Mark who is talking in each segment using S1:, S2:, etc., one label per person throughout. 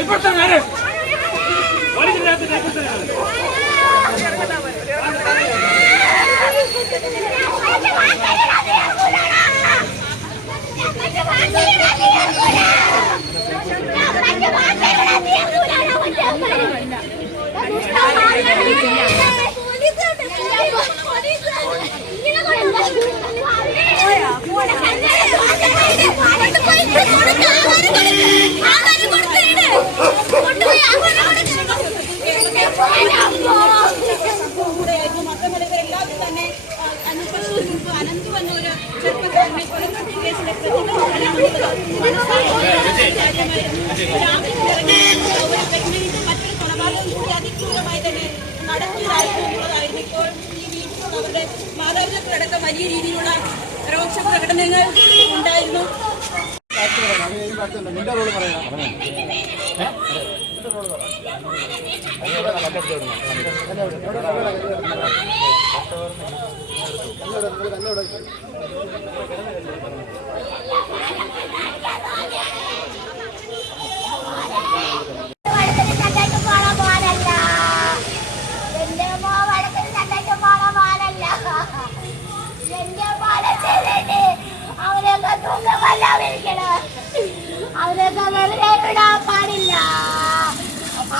S1: இப்படி അതിക്രൂരമായി തന്നെ എന്നുള്ളതായിരുന്നു ഇപ്പോൾ ഈ വീട്ടിലുള്ളവരുടെ മാതാപിതാക്കളടക്കം വലിയ രീതിയിലുള്ള രോക്ഷ പ്രകടനങ്ങൾ ഉണ്ടായിരുന്നു.
S2: വടക്കിന് കണ്ടായിട്ട് പോണ മോനല്ല. എന്റെ മോ വടക്കിന് കണ്ടായിട്ട് പോണ മോനല്ല. എന്റെ മോനെ ചെയ്തിട്ട് അവനെയൊക്കെ വെറുതെ വിടാൻ പാടില്ല.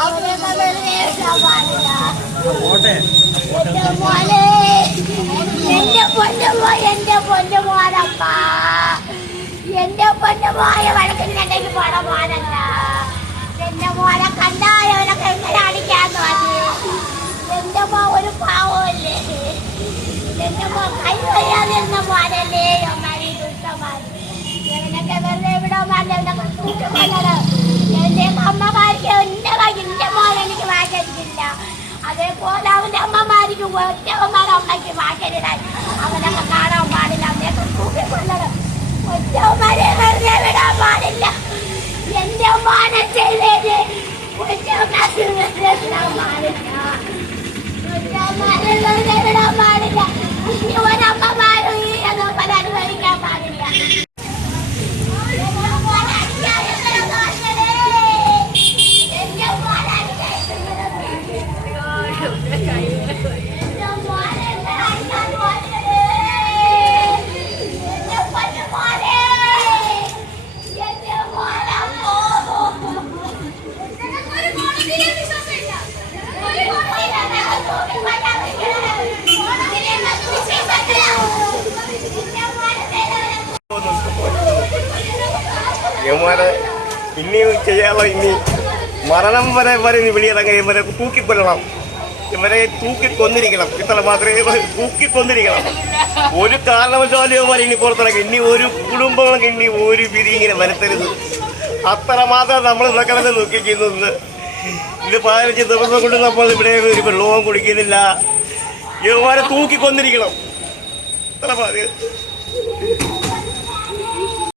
S2: അവനെയൊക്കെ വെറുതെ വിടാൻ പാടില്ല. എന്റെ മോനെ എന്റെ പൊന്നുമോ എന്റെ പൊന്നുമോനപ്പ. എന്റെ പൊന്നുമോയ വഴക്കിന് കണ്ടെങ്കിൽ പോണ മോനല്ല എന്റെ മോനെ കണ്ടായവനൊക്കെ എങ്ങനെ അടിക്കാന്ന് പറഞ്ഞു. എന്റെ മോ ഒരു പാവമല്ലേ? എന്റെ മോ കൈ കഴിയാതിരുന്ന മോനല്ലേ? ദുഷ്ടമാരി ഇവനൊക്കെ വെറുതെ ഇവനൊക്കെ തൂക്കിക്കൊല്ലണം എന്റെ അമ്മമാർക്ക് എന്റെ എന്റെ മോൻ എനിക്ക് വാങ്ങിച്ചിട്ടില്ല അതേപോലെ അവന്റെ അമ്മമാർക്ക് ഒറ്റവന്മാരെ അമ്മയ്ക്ക് വാങ്ങരുതാൻ അവനൊക്കെ കാണാൻ പാടില്ല. അവനെയൊക്കെ തൂക്കിക്കൊല്ലണം ഒറ്റവന്മാരെ വെറുതെ വിടാൻ പാടില്ല. എന്റെ മോനെ ചെയ്തത് ഒറ്റവന്മാരെ വെറുതെ വിടാൻ പാടില്ല ഒറ്റവന്മാരെ വെറുതെ വിടാൻ പാടില്ല ഇനി ഒരമ്മമാരും ഈ അതൊന്നും അനുഭവിക്കാൻ പാടില്ല എന്റെ മോനെ അടിക്കാതിരുന്ന ദോഷമേ. എന്റെ മോനെ അടിക്കാതിരുന്ന ദോഷമേ. എന്റെ മോനെ എന്തിനാ അടിക്കാൻ പോകുന്നത്? എന്റെ പൊന്നു മോനെ. എന്റെ മോനമ്മോ. നിനക്കൊരു മോളെതിരെ വിശ്വാസമില്ല. ഒരു മോളെതിരെ ഞങ്ങൾ തൂക്കിക്കൊല്ലാൻ നിൽക്കുന്നത്. മോളെതിരെ ഞങ്ങൾക്ക് വിശ്വാസമില്ല. എന്റെ മോനെ ചെയ്തവനെ
S3: യവന്മാരെ ചെയ്യാനുള്ള ഇനി. മരണം വരെ വരെ ഇനി വെളിയിറങ്ങി ഇവരെ തൂക്കിക്കൊല്ലണം. ഇവരെ തൂക്കിക്കൊന്നിരിക്കണം. ഇത്ര മാത്രമേ തൂക്കിക്കൊന്നിരിക്കണം. ഒരു കാരണവശാലും ഇവന്മാരെ ഇനി പുറത്തിറങ്ങി. ഇനി ഒരു കുടുംബങ്ങൾക്ക് ഇനി ഒരു വിധി ഇങ്ങനെ വരുത്തരുത്. അത്ര മാത്രം നമ്മൾ ഇവിടെ കിടന്ന് നോക്കിക്കുന്നത് ഇത് പതിനഞ്ച് ദിവസം കൊണ്ട് നമ്മൾ ഇവിടെ ഒരു വെള്ളവും കുടിക്കുന്നില്ല. ഇവരെ തൂക്കിക്കൊന്നിരിക്കണം. അത്ര